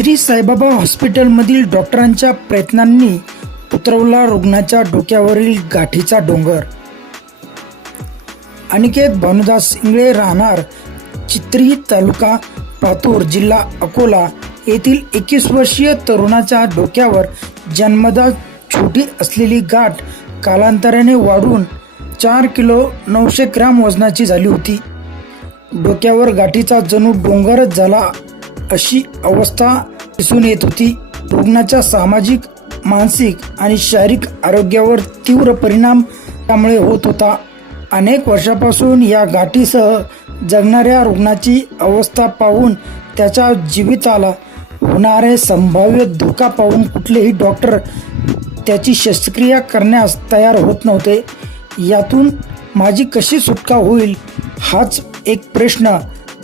श्री साईबाबा हॉस्पिटलमधील डॉक्टरांच्या प्रयत्नांनी उतरवला रुग्णाच्या डोक्यावरील गाठीचा डोंगर. अनिकेत भानुदास इंगळे राहणार चित्री तालुका पातूर जिल्हा अकोला येथील एकवीस वर्षीय तरुणाच्या डोक्यावर जन्मदा छोटी असलेली गाठ कालांतराने वाढून चार किलो नऊशे ग्रॅम वजनाची झाली होती. डोक्यावर गाठीचा जणू डोंगरच झाला अशी अवस्था दिसून येत होती. रुग्णाच्या सामाजिक मानसिक आणि शारीरिक आरोग्यावर तीव्र परिणाम त्यामुळे होत होता. अनेक वर्षापासून या गाठीसह जगणाऱ्या रुग्णाची अवस्था पाहून त्याच्या जीविताला होणारे संभाव्य धोका पाहून कुठलेही डॉक्टर त्याची शस्त्रक्रिया करण्यास तयार होत नव्हते. यातून माझी कशी सुटका होईल हाच एक प्रश्न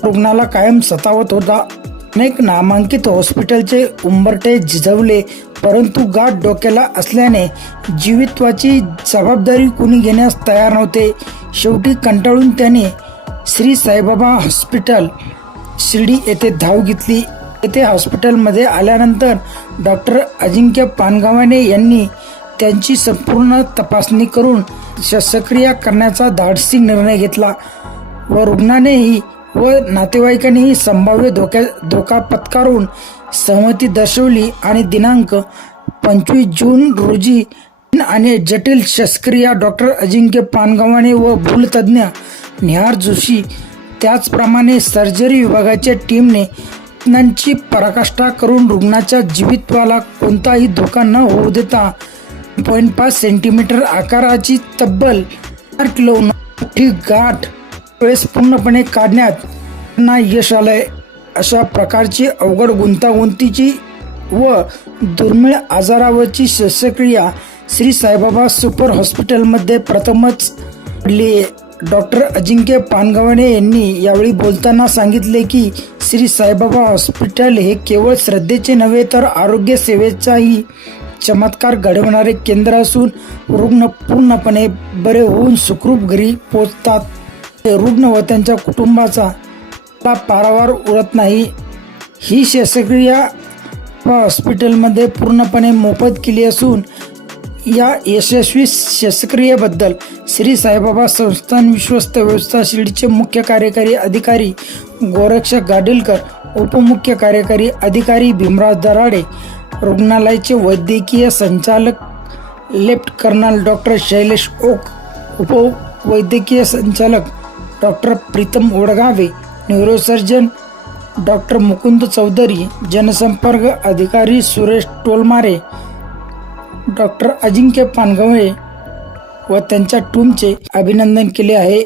रुग्णाला कायम सतावत होता. अनेक नामांकित हॉस्पिटलचे उंबरटे झिजवले परंतु गाठ डोक्याला असल्याने जीवित्वाची जबाबदारी कुणी घेण्यास तयार नव्हते. शेवटी कंटाळून त्याने श्री साईबाबा हॉस्पिटल शिर्डी येथे धाव घेतली. येथे हॉस्पिटलमध्ये आल्यानंतर डॉक्टर अजिंक्य पानगावाने यांनी त्यांची संपूर्ण तपासणी करून शस्त्रक्रिया करण्याचा धाडसी निर्णय घेतला व रुग्णानेही व नातेवाईकांनीही संभाव्य धोक्या धोका पत्कारून सहमती दर्शवली आणि दिनांक पंचवीस जून रोजी आणि जटिल शस्क्रिया डॉक्टर अजिंक्य पानगव्हाणे व भूलतज्ञ निहार जोशी त्याचप्रमाणे सर्जरी विभागाच्या टीमने तज्ञांची पराकाष्ठा करून रुग्णाच्या जीवित्वाला कोणताही धोका न होऊ देता पॉईंट पाच सेंटीमीटर आकाराची तब्बल आठ किलो गाठ वेळेस पूर्णपणे काढण्यात त्यांना यश आलंय. अशा प्रकारची अवघड गुंतागुंतीची व दुर्मिळ आजारावरची शस्त्रक्रिया श्री साईबाबा सुपर हॉस्पिटलमध्ये प्रथमच घडली डॉक्टर अजिंक्य पानगवणे यांनी यावेळी बोलताना सांगितले की श्री साईबाबा हॉस्पिटल हे केवळ श्रद्धेचे नव्हे तर आरोग्य सेवेचाही चमत्कार घडवणारे केंद्र असून रुग्ण पूर्णपणे बरे होऊन सुखरूप घरी पोचतात. रुग्ण व त्यांच्या कुटुंबाचा पारावार उरत नाही. ही शस्त्रक्रिया हॉस्पिटलमध्ये पूर्णपणे मोफत केली असून या यशस्वी शस्त्रक्रियेबद्दल श्री साईबाबा संस्थान विश्वस्त व्यवस्था शिर्डीचे मुख्य कार्यकारी अधिकारी गोरक्ष गाडेलकर उपमुख्य कार्यकारी अधिकारी भीमराज दराडे रुग्णालयाचे वैद्यकीय संचालक left colonel doctor Shailesh Oak उपवैद्यकीय संचालक doctor Pritam Odgave neurosurgeon doctor Mukund Chaudhari जनसंपर्क अधिकारी सुरेश टोलमारे डॉक्टर अजिंक्य पानगवळे व त्यांच्या टूमचे अभिनंदन केले आहे.